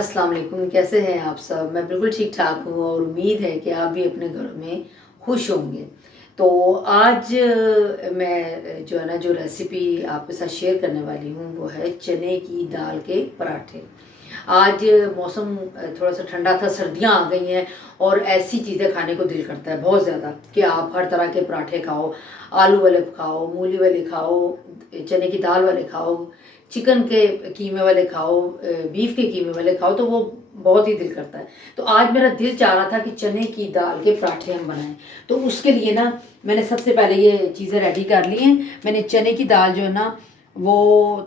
अस्सलाम वालेकुम, कैसे हैं आप सब? मैं बिल्कुल ठीक ठाक हूँ और उम्मीद है कि आप भी अपने घरों में खुश होंगे। तो आज मैं जो है ना जो रेसिपी आपके साथ शेयर करने वाली हूँ वो है चने की दाल के पराठे। आज मौसम थोड़ा-सा ठंडा था, सर्दियाँ आ गई हैं और ऐसी चीज़ें खाने को दिल करता है बहुत ज़्यादा कि आप हर तरह के पराठे खाओ, आलू वाले खाओ, मूली वाले खाओ, चने की दाल वाले खाओ, चिकन के कीमे वाले खाओ, बीफ के कीमे वाले खाओ, तो वो बहुत ही दिल करता है। तो आज मेरा दिल चाह रहा था कि चने की दाल के पराठे हम बनाएँ। तो उसके लिए ना मैंने सबसे पहले ये चीज़ें रेडी कर ली हैं। मैंने चने की दाल जो है ना वो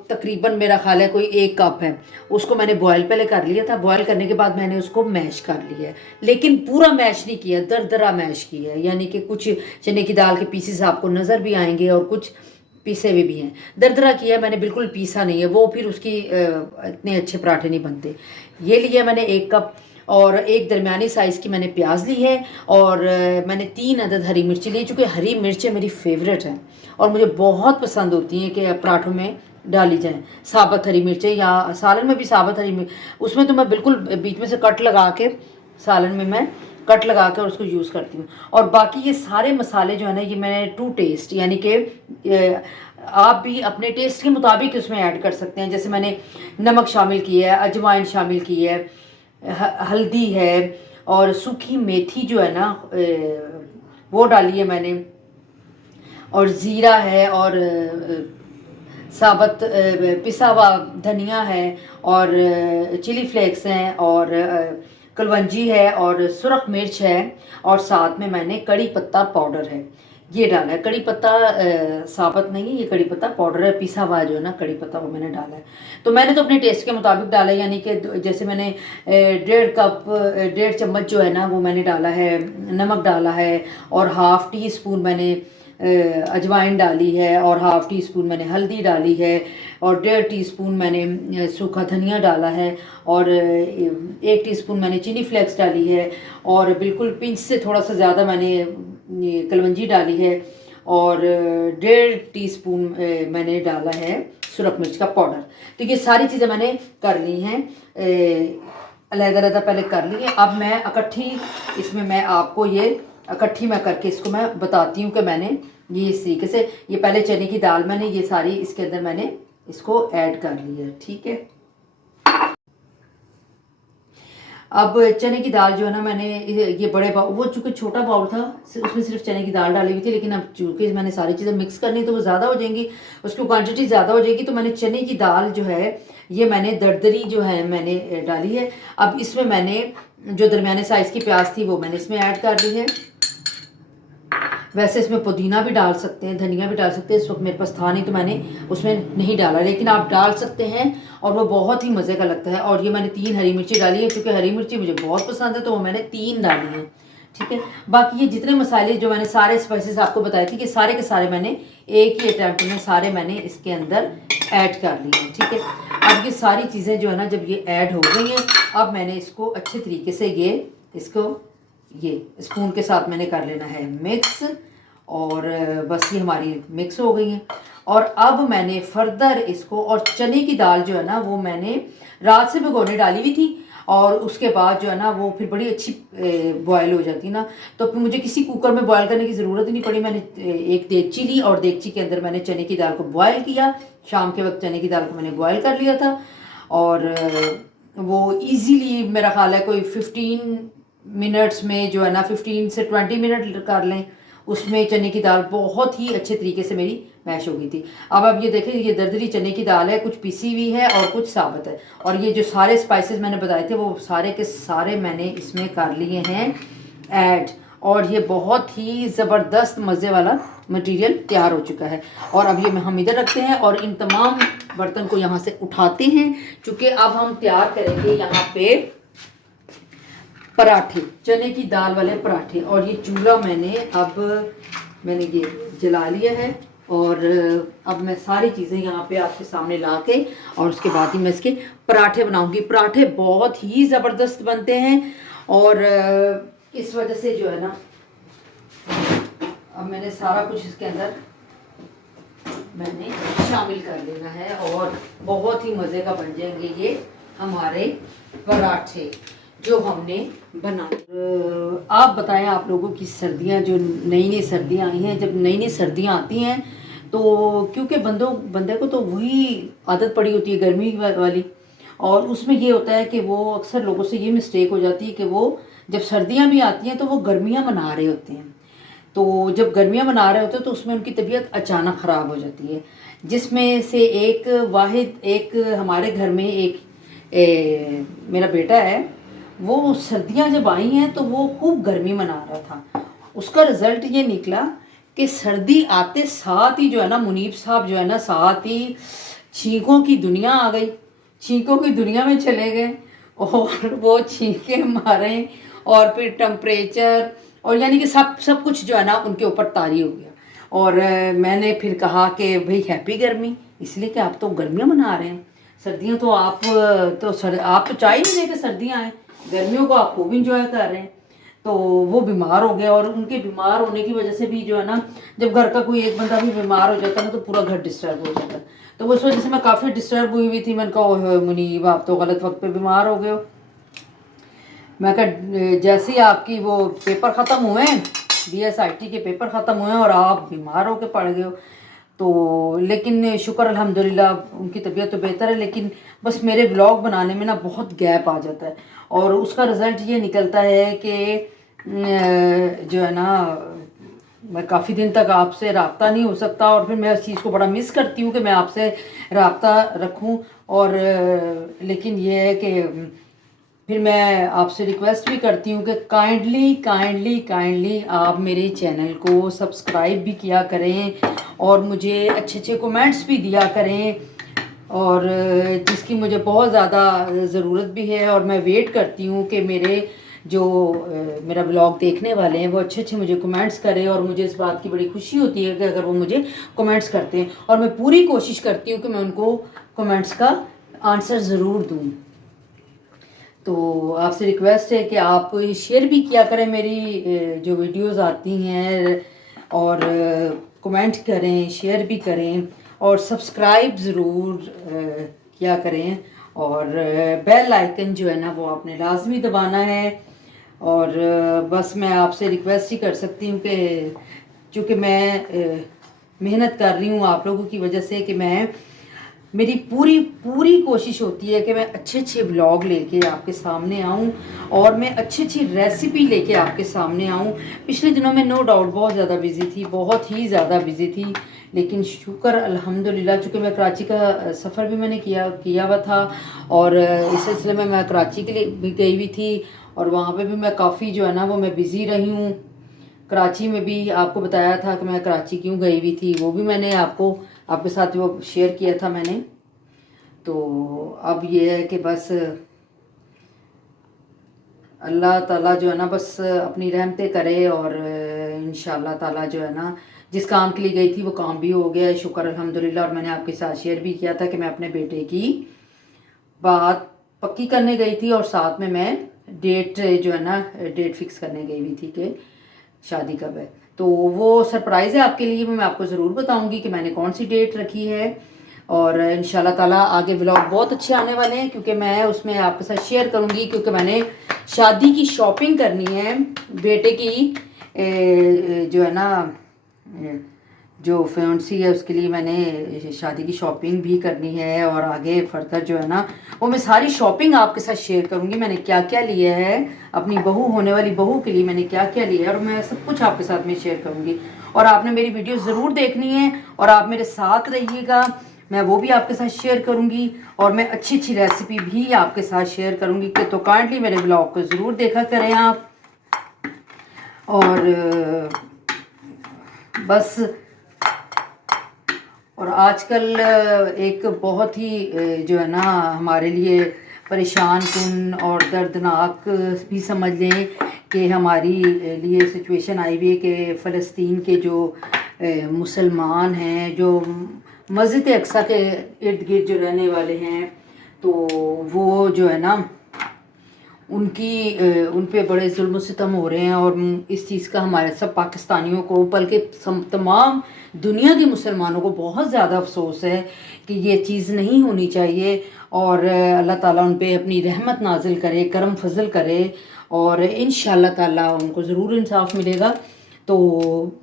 तकरीबन मेरा ख़्याल है कोई 1 कप है। उसको मैंने बॉयल पहले कर लिया था, बॉयल करने के बाद मैंने उसको मैश कर लिया है। लेकिन पूरा मैश नहीं किया, दरदरा मैश किया है, यानी कि कुछ चने की दाल के पीसेस आपको नज़र भी आएँगे और कुछ पीसे हुए भी हैं। दरदरा किया है मैंने, बिल्कुल पीसा नहीं है, वो फिर उसकी इतने अच्छे पराठे नहीं बनते। ये लिया मैंने 1 कप और एक दरमियानी साइज़ की मैंने प्याज ली है और मैंने 3 अदद हरी मिर्ची ली, चूँकि हरी मिर्चें मेरी फ़ेवरेट हैं और मुझे बहुत पसंद होती हैं कि पराठों में डाली जाएँ। साबुत हरी मिर्चें या सालन में भी साबुत हरी मिर्च, उसमें तो मैं बिल्कुल बीच में से कट लगा के सालन में मैं कट लगा कर उसको यूज़ करती हूँ। और बाकी ये सारे मसाले जो है ना ये मैंने टू टेस्ट, यानी कि आप भी अपने टेस्ट के मुताबिक उसमें ऐड कर सकते हैं। जैसे मैंने नमक शामिल किया है, अजवाइन शामिल की है, हल्दी है और सूखी मेथी जो है ना वो डाली है मैंने, और ज़ीरा है और साबुत पिसा हुआ धनिया है और चिली फ्लेक्स हैं और कलवंजी है और सुरख मिर्च है और साथ में मैंने कड़ी पत्ता पाउडर है, ये डाला है। कड़ी पत्ता साबुत नहीं है, ये कड़ी पत्ता पाउडर है, पिसा हुआ जो है ना कड़ी पत्ता वो मैंने डाला है। तो मैंने तो अपने टेस्ट के मुताबिक डाला है, यानी कि जैसे मैंने 1.5 चम्मच जो है ना वो मैंने डाला है, नमक डाला है और हाफ़ टी स्पून मैंने अजवाइन डाली है और हाफ़ टी स्पून मैंने हल्दी डाली है और 1.5 टीस्पून मैंने सूखा धनिया डाला है और 1 टीस्पून मैंने चिली फ्लेक्स डाली है और बिल्कुल पिंच से थोड़ा सा ज़्यादा मैंने ये कलवंजी डाली है और 1.5 टीस्पून मैंने डाला है सुरख मिर्च का पाउडर। तो ये सारी चीज़ें मैंने कर ली हैं, अलग-अलग पहले कर ली है। अब मैं इकट्ठी इसमें मैं आपको ये इकट्ठी मैं करके इसको मैं बताती हूँ कि मैंने ये इस तरीके से, ये पहले चने की दाल मैंने ये सारी इसके अंदर मैंने इसको ऐड कर लिया है, ठीक है। अब चने की दाल जो है ना मैंने ये बड़े बाउल, वो चूँकि छोटा बाउल था उसमें सिर्फ चने की दाल डाली हुई थी, लेकिन अब चूँकि मैंने सारी चीज़ें मिक्स करनी तो वो ज़्यादा हो जाएंगी, उसकी क्वांटिटी ज़्यादा हो जाएगी, तो मैंने चने की दाल जो है ये मैंने दरदरी जो है मैंने डाली है। अब इसमें मैंने जो दरमियाने साइज़ की प्याज थी वो मैंने इसमें ऐड कर दी है। वैसे इसमें पुदीना भी डाल सकते हैं, धनिया भी डाल सकते हैं, इस वक्त मेरे पास था नहीं तो मैंने उसमें नहीं डाला, लेकिन आप डाल सकते हैं और वो बहुत ही मज़े का लगता है। और ये मैंने 3 हरी मिर्ची डाली है, क्योंकि हरी मिर्ची मुझे बहुत पसंद है तो वो मैंने 3 डाली है, ठीक है। बाकी ये जितने मसाले जो मैंने सारे स्पाइसेस आपको बताए थे कि सारे के सारे मैंने एक ही अटैम्प्ट में सारे मैंने इसके अंदर ऐड कर लिए हैं, ठीक है। अब ये सारी चीज़ें जो है ना जब ये ऐड हो गई हैं, अब मैंने इसको अच्छे तरीके से इसको ये स्पून के साथ मैंने कर लेना है मिक्स, और बस ये हमारी मिक्स हो गई है। और अब मैंने फर्दर इसको, और चने की दाल जो है ना वो मैंने रात से भिगोने डाली हुई थी और उसके बाद जो है ना वो फिर बड़ी अच्छी बॉयल हो जाती ना, तो फिर मुझे किसी कुकर में बॉयल करने की ज़रूरत ही नहीं पड़ी। मैंने एक देगची ली और देगची के अंदर मैंने चने की दाल को बॉयल किया, शाम के वक्त चने की दाल को मैंने बॉयल कर लिया था और वो ईज़िली मेरा ख्याल है कोई 15 मिनट्स में जो है ना 15 से 20 मिनट कर लें, उसमें चने की दाल बहुत ही अच्छे तरीके से मेरी मैश हो गई थी। अब ये देखें, ये दरदरी चने की दाल है, कुछ पिसी हुई है और कुछ साबुत है, और ये जो सारे स्पाइसेस मैंने बताए थे वो सारे के सारे मैंने इसमें कर लिए हैं ऐड, और ये बहुत ही ज़बरदस्त मज़े वाला मटेरियल तैयार हो चुका है। और अब ये हम इधर रखते हैं और इन तमाम बर्तन को यहाँ से उठाते हैं, क्योंकि अब हम तैयार करेंगे यहाँ पे पराठे, चने की दाल वाले पराठे। और ये चूल्हा मैंने ये जला लिया है और अब मैं सारी चीज़ें यहाँ पे आपके सामने ला के और उसके बाद ही मैं इसके पराठे बनाऊंगी। पराठे बहुत ही ज़बरदस्त बनते हैं और इस वजह से जो है ना अब मैंने सारा कुछ इसके अंदर मैंने शामिल कर लेना है और बहुत ही मज़े का बन जाएंगे ये हमारे पराठे जो हमने बनाए। आप बताएं, आप लोगों की सर्दियां, जो नई नई सर्दियां आई हैं, जब नई नई सर्दियां आती हैं तो क्योंकि बंदे को तो वही आदत पड़ी होती है गर्मी वाली, और उसमें ये होता है कि वो अक्सर लोगों से ये मिस्टेक हो जाती है कि वो जब सर्दियां भी आती हैं तो वो गर्मियां मना रहे होते हैं। तो जब गर्मियां मना रहे होते हैं तो उसमें उनकी तबीयत अचानक ख़राब हो जाती है, जिसमें से एक हमारे घर में एक मेरा बेटा है, वो सर्दियां जब आई हैं तो वो खूब गर्मी मना रहा था। उसका रिज़ल्ट ये निकला कि सर्दी आते साथ ही जो है ना, मुनीब साहब जो है ना, साथ ही छींकों की दुनिया आ गई, छींकों की दुनिया में चले गए, और वो छींके मारे, और फिर टेम्परेचर, और यानी कि सब कुछ जो है ना उनके ऊपर तारी हो गया। और मैंने फिर कहा कि भाई हैप्पी गर्मी, इसलिए कि आप तो गर्मियाँ मना रहे हैं, सर्दियाँ तो आप तो चाह ही नहीं रहे कि सर्दियाँ आएँ, गर्मियों को आप खूब इंजॉय कर रहे हैं। तो वो बीमार हो गया, और उनके बीमार होने की वजह से भी जो है ना, जब घर का कोई एक बंदा भी बीमार हो जाता है ना तो पूरा घर डिस्टर्ब हो जाता है। तो उस वजह से मैं काफ़ी डिस्टर्ब हुई हुई थी। मैंने कहा ओह मुनीब, आप तो गलत वक्त पे बीमार हो गए हो। मैं कहा जैसे ही आपकी वो पेपर ख़त्म हुए, BSIT के पेपर ख़त्म हुए और आप बीमार होकर पड़ गए हो, तो लेकिन शुक्र अल्हम्दुलिल्लाह उनकी तबीयत तो बेहतर है, लेकिन बस मेरे ब्लॉग बनाने में ना बहुत गैप आ जाता है, और उसका रिज़ल्ट ये निकलता है कि जो है ना, मैं काफ़ी दिन तक आपसे रब्ता नहीं हो सकता, और फिर मैं इस चीज़ को बड़ा मिस करती हूँ कि मैं आपसे रब्ता रखूँ। और लेकिन ये है कि फिर मैं आपसे रिक्वेस्ट भी करती हूँ कि काइंडली आप मेरे चैनल को सब्सक्राइब भी किया करें, और मुझे अच्छे अच्छे कमेंट्स भी दिया करें, और जिसकी मुझे बहुत ज़्यादा ज़रूरत भी है। और मैं वेट करती हूँ कि मेरा ब्लॉग देखने वाले हैं वो अच्छे अच्छे मुझे कमेंट्स करें, और मुझे इस बात की बड़ी खुशी होती है कि अगर वो मुझे कमेंट्स करते हैं, और मैं पूरी कोशिश करती हूँ कि मैं उनको कमेंट्स का आंसर ज़रूर दूँ। तो आपसे रिक्वेस्ट है कि आप शेयर भी किया करें मेरी जो वीडियोस आती हैं, और कमेंट करें, शेयर भी करें, और सब्सक्राइब ज़रूर किया करें, और बेल आइकन जो है ना वो आपने लाजमी दबाना है। और बस मैं आपसे रिक्वेस्ट ही कर सकती हूँ कि चूँकि मैं मेहनत कर रही हूँ आप लोगों की वजह से, कि मेरी पूरी पूरी कोशिश होती है कि मैं अच्छे अच्छे व्लॉग लेके आपके सामने आऊं, और मैं अच्छी अच्छी रेसिपी लेके आपके सामने आऊं। पिछले दिनों में नो डाउट बहुत ज़्यादा बिज़ी थी, बहुत ही ज़्यादा बिज़ी थी, लेकिन शुक्र अल्हम्दुलिल्लाह, चूँकि मैं कराची का सफ़र भी मैंने किया हुआ था, और इस सिलसिले में मैं कराची के लिए भी गई हुई थी, और वहाँ पे भी मैं काफ़ी जो है ना वो मैं बिज़ी रही हूँ। कराची में भी आपको बताया था कि मैं कराची क्यों गई हुई थी, वो भी मैंने आपके साथ वो शेयर किया था मैंने। तो अब ये है कि बस अल्लाह ताला जो है ना बस अपनी रहमतें करे, और इंशाअल्लाह ताला जो है ना, जिस काम के लिए गई थी वो काम भी हो गया है, शुक्र अल्हम्दुलिल्लाह। और मैंने आपके साथ शेयर भी किया था कि मैं अपने बेटे की बात पक्की करने गई थी, और साथ में मैं डेट जो है ना डेट फिक्स करने गई हुई थी कि शादी कब है। तो वो सरप्राइज़ है आपके लिए, मैं आपको ज़रूर बताऊंगी कि मैंने कौन सी डेट रखी है। और इंशाल्लाह ताला आगे व्लॉग बहुत अच्छे आने वाले हैं, क्योंकि मैं उसमें आपके साथ शेयर करूंगी, क्योंकि मैंने शादी की शॉपिंग करनी है बेटे की, जो है ना जो फियांसी है उसके लिए मैंने शादी की शॉपिंग भी करनी है, और आगे फर्दर जो है ना वो मैं सारी शॉपिंग आपके साथ शेयर करूंगी, मैंने क्या क्या लिया है अपनी बहू, होने वाली बहू के लिए मैंने क्या क्या लिया है, और मैं सब कुछ आपके साथ में शेयर करूंगी। और आपने मेरी वीडियो ज़रूर देखनी है, और आप मेरे साथ रहिएगा, मैं वो भी आपके साथ शेयर करूंगी, और मैं अच्छी अच्छी रेसिपी भी आपके साथ शेयर करूंगी। कि तो काइंडली मेरे ब्लॉग को ज़रूर देखा करें आप। और बस, और आजकल एक बहुत ही जो है ना हमारे लिए परेशान कुन और दर्दनाक भी समझ लें कि हमारी लिए सिचुएशन आई हुई है कि फ़लस्तीन के जो मुसलमान हैं, जो मस्जिद अक्सा के इर्द गिर्द जो रहने वाले हैं, तो वो जो है ना उन पे बड़े जुल्म सितम हो रहे हैं, और इस चीज़ का हमारे सब पाकिस्तानियों को, बल्कि तमाम दुनिया के मुसलमानों को बहुत ज़्यादा अफसोस है कि ये चीज़ नहीं होनी चाहिए। और अल्लाह ताला उन पे अपनी रहमत नाजिल करे, करम फजल करे, और इंशाअल्लाह ताला उनको ज़रूर इंसाफ मिलेगा। तो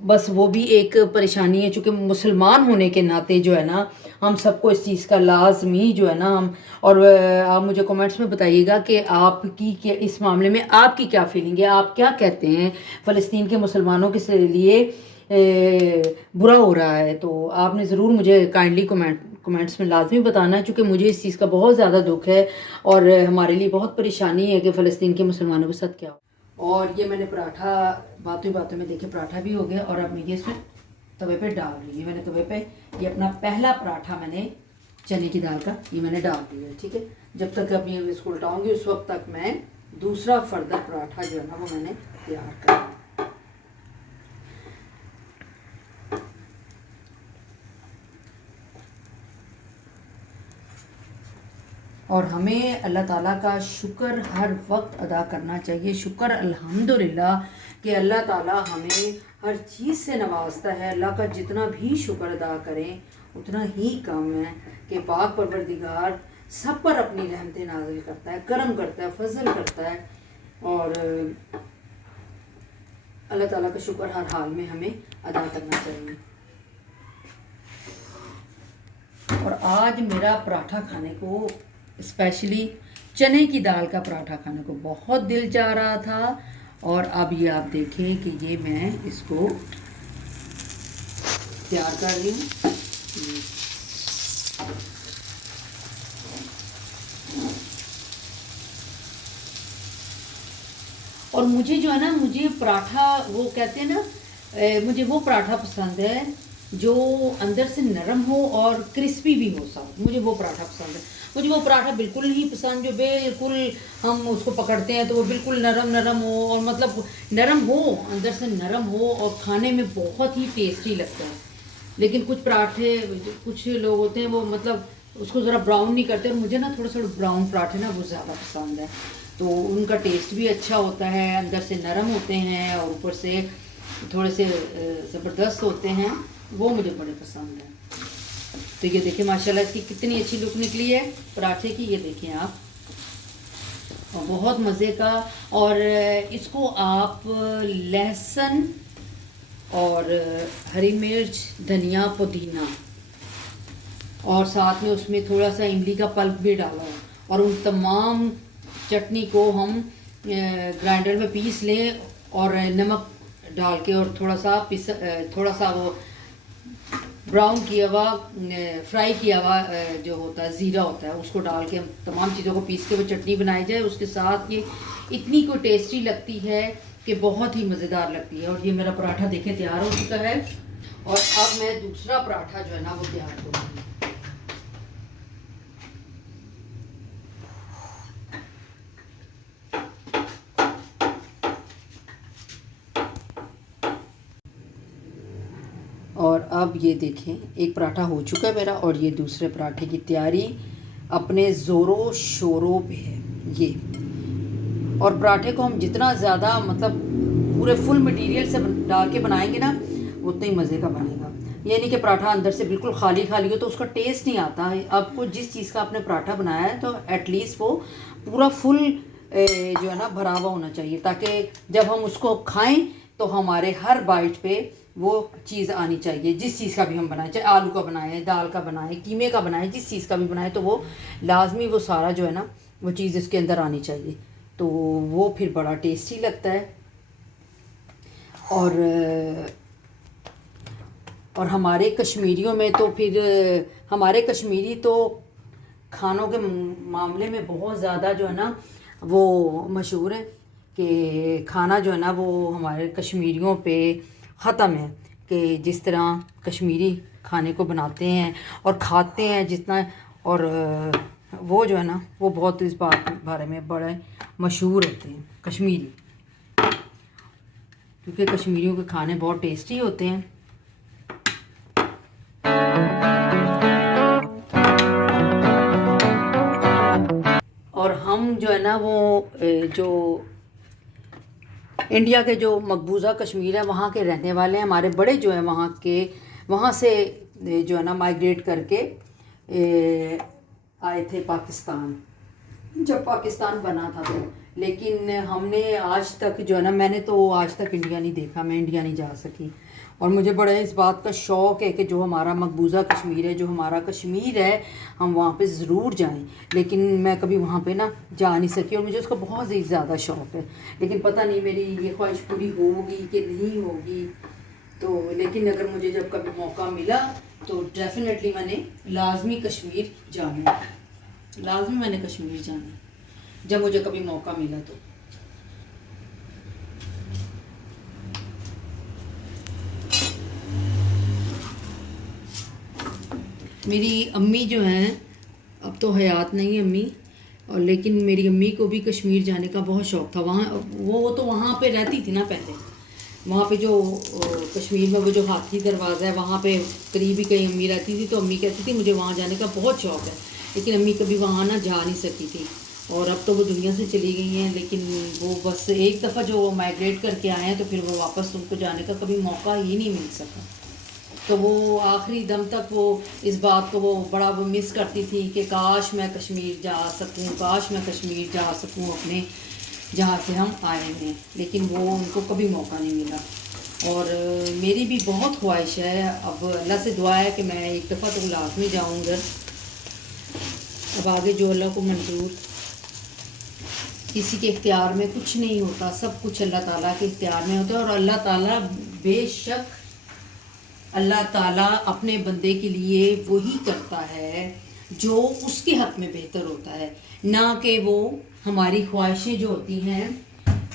बस वो भी एक परेशानी है, चूँकि मुसलमान होने के नाते जो है ना, हम सबको इस चीज़ का लाजमी जो है ना हम, और आप मुझे कमेंट्स में बताइएगा कि आपकी क्या इस मामले में आपकी क्या फीलिंग है, आप क्या कहते हैं फ़लस्तीन के मुसलमानों के लिए बुरा हो रहा है। तो आपने ज़रूर मुझे काइंडली कमेंट्स में लाजमी बताना है, चूँकि मुझे इस चीज़ का बहुत ज़्यादा दुख है और हमारे लिए बहुत परेशानी है कि फ़लस्तीन के मुसलमानों के साथ क्या हो। और ये मैंने पराठा बातों बातों में देखे पराठा भी हो गया, और अब मैं ये इसमें तवे पे डाल रही हूँ। मैंने तवे पे ये अपना पहला पराठा मैंने चने की दाल का ये मैंने डाल दिया है, ठीक है। जब तक अभी इसको उल्टाऊंगी उस वक्त तक मैं दूसरा फर्दर पराठा जो है ना वो मैंने तैयार कर। और हमें अल्लाह ताला का शुक्र हर वक्त अदा करना चाहिए। शुक्र अल्हम्दुलिल्लाह कि अल्लाह ताला हमें हर चीज़ से नवाजता है। अल्लाह का जितना भी शुक्र अदा करें उतना ही कम है कि पाक परवरदिगार सब पर अपनी रहमतें नाजिल करता है, करम करता है, फजल करता है। और अल्लाह ताला का शुक्र हर हाल में हमें अदा करना चाहिए। और आज मेरा पराठा खाने को, स्पेशली चने की दाल का पराठा खाने को बहुत दिल चाह रहा था। और अब ये आप देखें कि ये मैं इसको तैयार कर रही हूँ। और मुझे जो है ना, मुझे पराठा वो कहते हैं ना, मुझे वो पराठा पसंद है जो अंदर से नरम हो और क्रिस्पी भी हो साथ। मुझे वो पराठा पसंद है। मुझे वो पराठा बिल्कुल नहीं पसंद जो बिल्कुल हम उसको पकड़ते हैं तो वो बिल्कुल नरम नरम हो, और मतलब नरम हो, अंदर से नरम हो और खाने में बहुत ही टेस्टी लगता है। लेकिन कुछ पराठे, कुछ लोग होते हैं वो मतलब उसको ज़रा ब्राउन नहीं करते, और मुझे ना थोड़ा थोड़ा ब्राउन पराठे ना वो ज़्यादा पसंद है। तो उनका टेस्ट भी अच्छा होता है, अंदर से नरम होते हैं और ऊपर से थोड़े से ज़बरदस्त होते हैं, वो मुझे बड़े पसंद हैं। तो ये देखिए माशाल्लाह इसकी कितनी अच्छी लुक निकली है पराठे की, ये देखिए आप, और बहुत मज़े का। और इसको आप लहसुन और हरी मिर्च, धनिया, पुदीना, और साथ में उसमें थोड़ा सा इमली का पल्प भी डाला है, और उन तमाम चटनी को हम ग्राइंडर में पीस लें और नमक डाल के, और थोड़ा सा वो ब्राउन किया हुआ, फ्राई किया हुआ जो होता है ज़ीरा होता है, उसको डाल के हम तमाम चीज़ों को पीस के वो चटनी बनाई जाए उसके साथ, ये इतनी को टेस्टी लगती है कि बहुत ही मज़ेदार लगती है। और ये मेरा पराठा देखें तैयार हो चुका है, और अब मैं दूसरा पराठा जो है ना वो तैयार करूँगी। और अब ये देखें एक पराठा हो चुका है मेरा, और ये दूसरे पराठे की तैयारी अपने ज़ोरों शोरों पे है ये। और पराठे को हम जितना ज़्यादा मतलब पूरे फुल मटेरियल से डाल के बनाएंगे ना उतना ही मज़े का बनेगा। ये नहीं कि पराठा अंदर से बिल्कुल खाली खाली हो तो उसका टेस्ट नहीं आता है। आपको जिस चीज़ का आपने पराठा बनाया है तो एटलीस्ट वो पूरा फुल जो है ना भरा हुआ होना चाहिए, ताकि जब हम उसको खाएं तो हमारे हर बाइट पे वो चीज़ आनी चाहिए। जिस चीज़ का भी हम बनाएं, चाहे आलू का बनाएं, दाल का बनाएं, कीमे का बनाएं, जिस चीज़ का भी बनाएं तो वो लाजमी वो सारा जो है ना वो चीज़ इसके अंदर आनी चाहिए, तो वो फिर बड़ा टेस्टी लगता है। और हमारे कश्मीरियों में तो फिर हमारे कश्मीरी तो खानों के मामले में बहुत ज़्यादा जो है ना वो मशहूर है कि खाना जो है ना वो हमारे कश्मीरियों पे ख़त्म है, कि जिस तरह कश्मीरी खाने को बनाते हैं और खाते हैं जितना, और वो जो है ना वो बहुत इस बात बारे में बड़े मशहूर होते हैं कश्मीरी, क्योंकि कश्मीरियों के खाने बहुत टेस्टी होते हैं। और हम जो है ना वो जो इंडिया के जो मकबूजा कश्मीर है वहाँ के रहने वाले हैं। हमारे बड़े जो है वहाँ से जो है ना माइग्रेट करके आए थे पाकिस्तान, जब पाकिस्तान बना था तो। लेकिन हमने आज तक जो है ना, मैंने तो आज तक इंडिया नहीं देखा, मैं इंडिया नहीं जा सकी। और मुझे बड़ा इस बात का शौक़ है कि जो हमारा मकबूजा कश्मीर है, जो हमारा कश्मीर है, हम वहाँ पे ज़रूर जाएं। लेकिन मैं कभी वहाँ पे ना जा नहीं सकी और मुझे उसका बहुत ही ज़्यादा शौक़ है। लेकिन पता नहीं मेरी ये ख्वाहिश पूरी होगी कि नहीं होगी। तो लेकिन अगर मुझे जब कभी मौका मिला तो डेफिनेटली मैंने लाजमी कश्मीर जाना है, लाजमी मैंने कश्मीर जाना है जब मुझे कभी मौका मिला तो। मेरी अम्मी जो हैं, अब तो हयात नहीं है अम्मी, और लेकिन मेरी अम्मी को भी कश्मीर जाने का बहुत शौक़ था। वहाँ वो तो वहाँ पे रहती थी ना पहले, वहाँ पे जो कश्मीर में वो जो हाथी दरवाज़ा है वहाँ पे करीब ही कहीं अम्मी रहती थी। तो अम्मी कहती थी मुझे वहाँ जाने का बहुत शौक़ है, लेकिन अम्मी कभी वहाँ ना जा नहीं सकी थी। और अब तो वो दुनिया से चली गई हैं, लेकिन वो बस एक दफ़ा जो माइग्रेट करके आए हैं तो फिर वो वापस उनको जाने का कभी मौका ही नहीं मिल सका। तो वो आखिरी दम तक वो इस बात को वो बड़ा वो मिस करती थी कि काश मैं कश्मीर जा सकूं, काश मैं कश्मीर जा सकूं अपने जहाँ से हम आए हैं। लेकिन वो उनको कभी मौका नहीं मिला। और मेरी भी बहुत ख्वाहिश है, अब अल्लाह से दुआ है कि मैं एक दफ़ा तो लाजमी जाऊँ उधर। अब आगे जो अल्लाह को मंजूर, किसी के इख्तियार में कुछ नहीं होता, सब कुछ अल्लाह ताला के इख्तियार में होता है। और अल्लाह ताला बेशक, अल्लाह ताला अपने बंदे के लिए वही करता है जो उसके हक़ में बेहतर होता है, ना कि वो हमारी ख्वाहिशें जो होती हैं,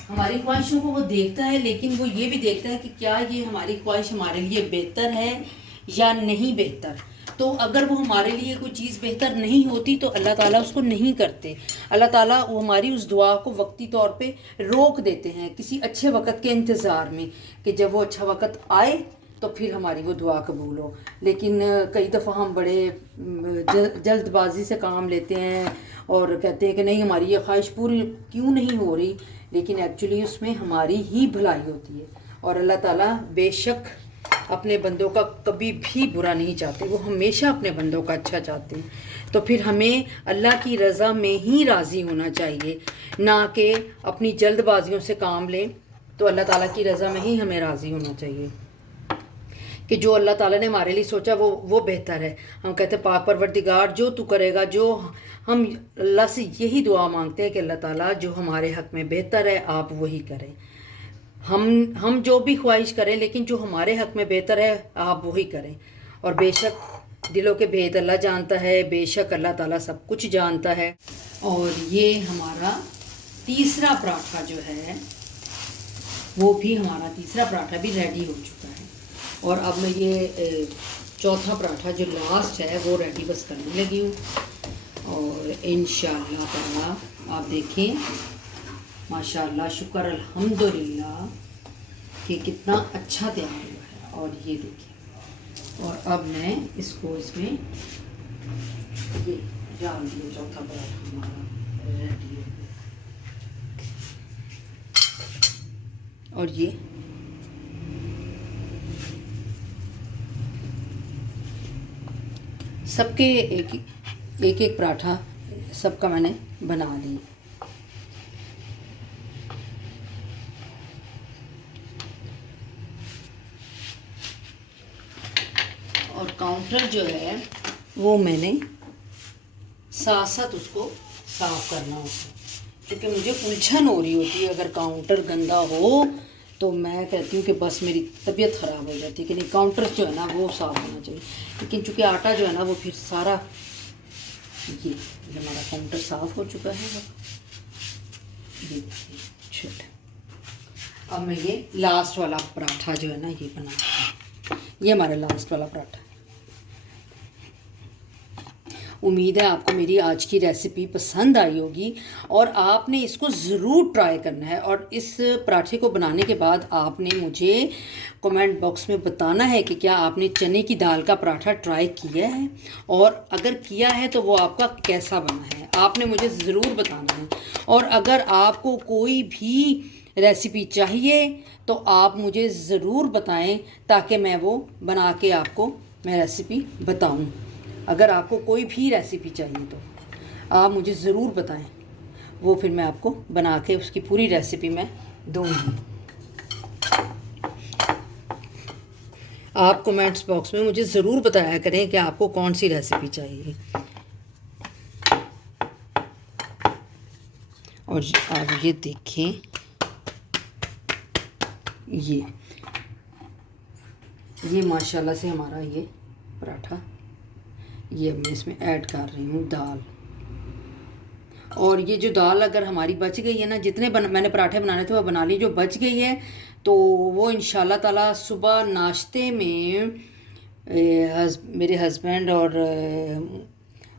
हमारी ख्वाहिशों को वो देखता है, लेकिन वो ये भी देखता है कि क्या ये हमारी ख्वाहिश हमारे लिए बेहतर है या नहीं बेहतर। तो अगर वो हमारे लिए कोई चीज़ बेहतर नहीं होती तो अल्लाह ताला उसको नहीं करते। अल्लाह ताला वो हमारी उस दुआ को वक्ती तौर पे रोक देते हैं किसी अच्छे वक़्त के इंतज़ार में, कि जब वो अच्छा वक़्त आए तो फिर हमारी वो दुआ कबूल हो। लेकिन कई दफ़ा हम बड़े जल्दबाजी से काम लेते हैं और कहते हैं कि नहीं हमारी ये ख्वाहिश पूरी क्यों नहीं हो रही, लेकिन एक्चुअली उसमें हमारी ही भलाई होती है। और अल्लाह ताला बेशक अपने बंदों का कभी भी बुरा नहीं चाहते, वो हमेशा अपने बंदों का अच्छा चाहते हैं। तो फिर हमें अल्लाह की रज़ा में ही राज़ी होना चाहिए, ना कि अपनी जल्दबाजियों से काम लें। तो अल्लाह ताला की रज़ा में ही हमें राज़ी होना चाहिए कि जो अल्लाह ताला ने हमारे लिए सोचा वो बेहतर है। हम कहते हैं पाक परवरदिगार जो तू करेगा, जो हम अल्लाह से यही दुआ मांगते हैं कि अल्लाह ताला जो हमारे हक़ में बेहतर है आप वही करें। हम जो भी ख्वाहिश करें, लेकिन जो हमारे हक़ में बेहतर है आप वही करें। और बेशक दिलों के भेद अल्लाह जानता है, बेशक अल्लाह ताला सब कुछ जानता है। और ये हमारा तीसरा पराठा जो है, वो भी हमारा तीसरा पराठा भी रेडी हो चुका है। और अब मैं ये चौथा पराठा जो लास्ट है वो रेडी बस करने लगी हूँ। और इंशाअल्लाह ताला आप देखें, माशाअल्लाह, शुक्र अल्हम्दुलिल्लाह कि कितना अच्छा तैयार हुआ है। और ये देखिए, और अब मैं इसको इसमें ये डाल दिया, चौथा पराठा हमारा रेडी हो गया। और ये सबके एक एक पराठा सबका मैंने बना ली। और काउंटर जो है वो मैंने साथ साथ उसको साफ़ करना होता है, क्योंकि मुझे उलझन हो रही होती है अगर काउंटर गंदा हो तो मैं कहती हूँ कि बस मेरी तबीयत ख़राब हो जाती है कि नहीं, काउंटर जो है ना वो साफ़ होना चाहिए। लेकिन चूँकि आटा जो है ना वो फिर सारा, ये हमारा काउंटर साफ़ हो चुका है। ये छोटा, अब मैं ये लास्ट वाला पराठा जो है ना ये बनाती हूँ। ये हमारा लास्ट वाला पराठा। उम्मीद है आपको मेरी आज की रेसिपी पसंद आई होगी और आपने इसको ज़रूर ट्राई करना है। और इस पराठे को बनाने के बाद आपने मुझे कमेंट बॉक्स में बताना है कि क्या आपने चने की दाल का पराठा ट्राई किया है, और अगर किया है तो वो आपका कैसा बना है, आपने मुझे ज़रूर बताना है। और अगर आपको कोई भी रेसिपी चाहिए तो आप मुझे ज़रूर बताएं ताकि मैं वो बना के आपको मैं रेसिपी बताऊं। अगर आपको कोई भी रेसिपी चाहिए तो आप मुझे ज़रूर बताएं, वो फिर मैं आपको बना के उसकी पूरी रेसिपी मैं दूंगी। आप कमेंट्स बॉक्स में मुझे ज़रूर बताया करें कि आपको कौन सी रेसिपी चाहिए। और आप ये देखें, ये माशाल्लाह से हमारा ये पराठा, ये मैं इसमें ऐड कर रही हूँ दाल। और ये जो दाल अगर हमारी बच गई है ना, जितने मैंने पराठे बनाने थे वो बना ली, जो बच गई है तो वो इंशाल्लाह ताला सुबह नाश्ते में मेरे हस्बैंड और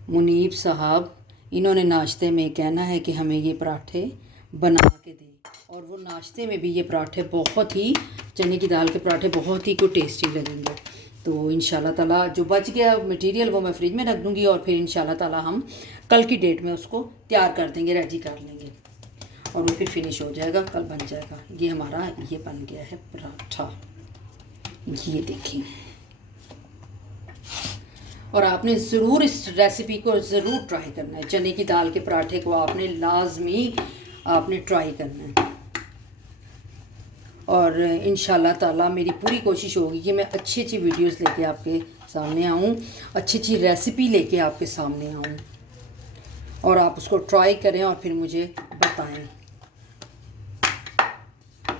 मुनीब साहब, इन्होंने नाश्ते में कहना है कि हमें ये पराठे बना के दें। और वो नाश्ते में भी ये पराठे बहुत ही, चने की दाल के पराठे बहुत ही को टेस्टी लगेंगे। तो इंशाल्लाह ताला जो बच गया मटेरियल वो मैं फ्रिज में रख दूँगी और फिर इंशाल्लाह ताला हम कल की डेट में उसको तैयार कर देंगे, रेडी कर लेंगे और वो फिर फिनिश हो जाएगा, कल बन जाएगा। ये हमारा ये बन गया है पराठा, ये देखिए। और आपने ज़रूर इस रेसिपी को ज़रूर ट्राई करना है। चने की दाल के पराठे को आपने लाजमी आपने ट्राई करना है। और इंशाल्लाह ताला मेरी पूरी कोशिश होगी कि मैं अच्छी अच्छी वीडियोस लेके आपके सामने आऊँ, अच्छी अच्छी रेसिपी लेके आपके सामने आऊँ और आप उसको ट्राई करें और फिर मुझे बताएं।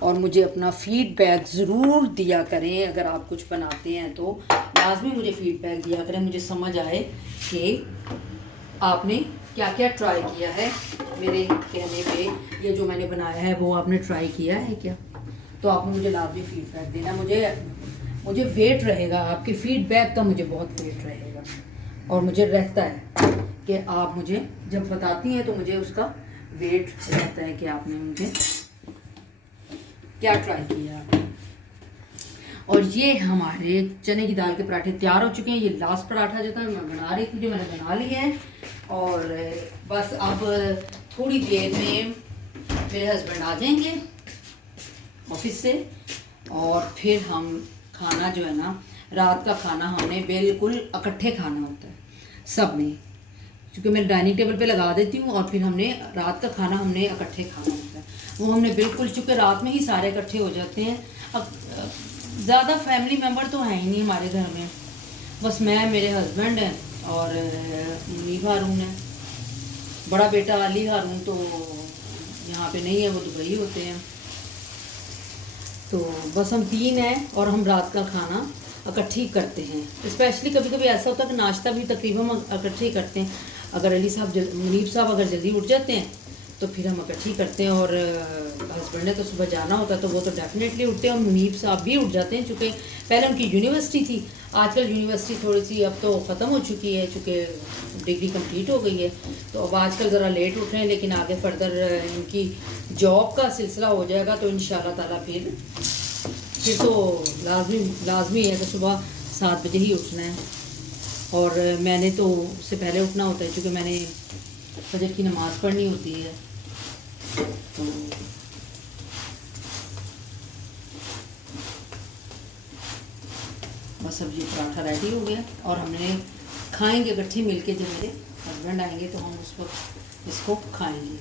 और मुझे अपना फ़ीडबैक ज़रूर दिया करें। अगर आप कुछ बनाते हैं तो लाजमी मुझे फ़ीडबैक दिया करें, मुझे समझ आए कि आपने क्या क्या ट्राई किया है। मेरे कहने पे ये जो मैंने बनाया है वो आपने ट्राई किया है क्या, तो आपने मुझे लाजमी फ़ीडबैक देना। मुझे वेट रहेगा, आपके फ़ीडबैक का मुझे बहुत वेट रहेगा। और मुझे रहता है कि आप मुझे जब बताती हैं तो मुझे उसका वेट रहता है कि आपने मुझे क्या ट्राई किया। और ये हमारे चने की दाल के पराठे तैयार हो चुके हैं। ये लास्ट पराठा जो था मैं बना रही थी, जो मैंने बना लिया है। और बस अब थोड़ी देर में मेरे हस्बैंड आ जाएंगे ऑफिस से और फिर हम खाना जो है ना, रात का खाना हमने बिल्कुल इकट्ठे खाना होता है सब ने, क्योंकि मैं डाइनिंग टेबल पे लगा देती हूँ और फिर हमने रात का खाना हमने इकट्ठे खाना होता है। वो हमने बिल्कुल, चूँकि रात में ही सारे इकट्ठे हो जाते हैं। अब ज़्यादा फैमिली मेम्बर तो हैं ही नहीं हमारे घर में, बस मैं, मेरे हस्बैंड हैं और मुनीब हारून है। बड़ा बेटा अली हारून तो यहाँ पे नहीं है, वो दुबई होते हैं। तो बस हम तीन हैं और हम रात का खाना इकट्ठे ही करते हैं। स्पेशली कभी कभी ऐसा होता है कि नाश्ता भी तकरीबन हम इकट्ठे ही करते हैं। अगर अली साहब, मुनीब साहब अगर जल्दी उठ जाते हैं तो फिर हम इकट्ठे ही करते हैं। और हस्बैंड ने तो सुबह जाना होता है तो वो तो डेफिनेटली उठते हैं और मुनीब साहब भी उठ जाते हैं, चूँकि पहले उनकी यूनिवर्सिटी थी। आजकल यूनिवर्सिटी थोड़ी सी अब तो ख़त्म हो चुकी है, चूँकि डिग्री कंप्लीट हो गई है, तो अब आजकल ज़रा लेट उठ रहे हैं। लेकिन आगे फर्दर इनकी जॉब का सिलसिला हो जाएगा तो इंशाल्लाह ताला फिर तो लाजमी है कि सुबह 7 बजे ही उठना है। और मैंने तो उससे पहले उठना होता है, क्योंकि मैंने फजर की नमाज़ पढ़नी होती है। तो बस अब ये पराठा रेडी हो गया और हमने खाएंगे इकट्ठे मिलके। जब मेरे हस्बैंड आएंगे तो हम उस वक्त इसको खाएंगे।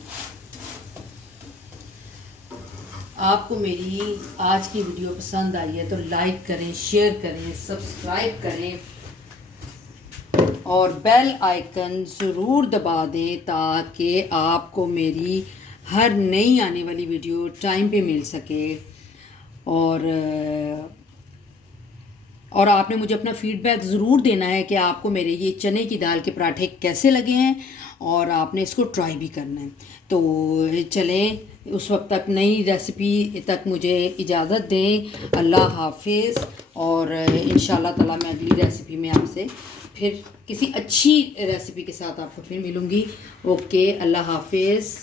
आपको मेरी आज की वीडियो पसंद आई है तो लाइक करें, शेयर करें, सब्सक्राइब करें और बेल आइकन ज़रूर दबा दें ताकि आपको मेरी हर नई आने वाली वीडियो टाइम पे मिल सके। और आपने मुझे अपना फ़ीडबैक ज़रूर देना है कि आपको मेरे ये चने की दाल के पराठे कैसे लगे हैं और आपने इसको ट्राई भी करना है। तो चलें, उस वक्त तक नई रेसिपी तक मुझे इजाज़त दें। अल्लाह हाफिज़। और इंशाल्लाह ताला मैं अगली रेसिपी में आपसे फिर किसी अच्छी रेसिपी के साथ आपको फिर मिलूँगी। ओके, अल्लाह हाफिज़।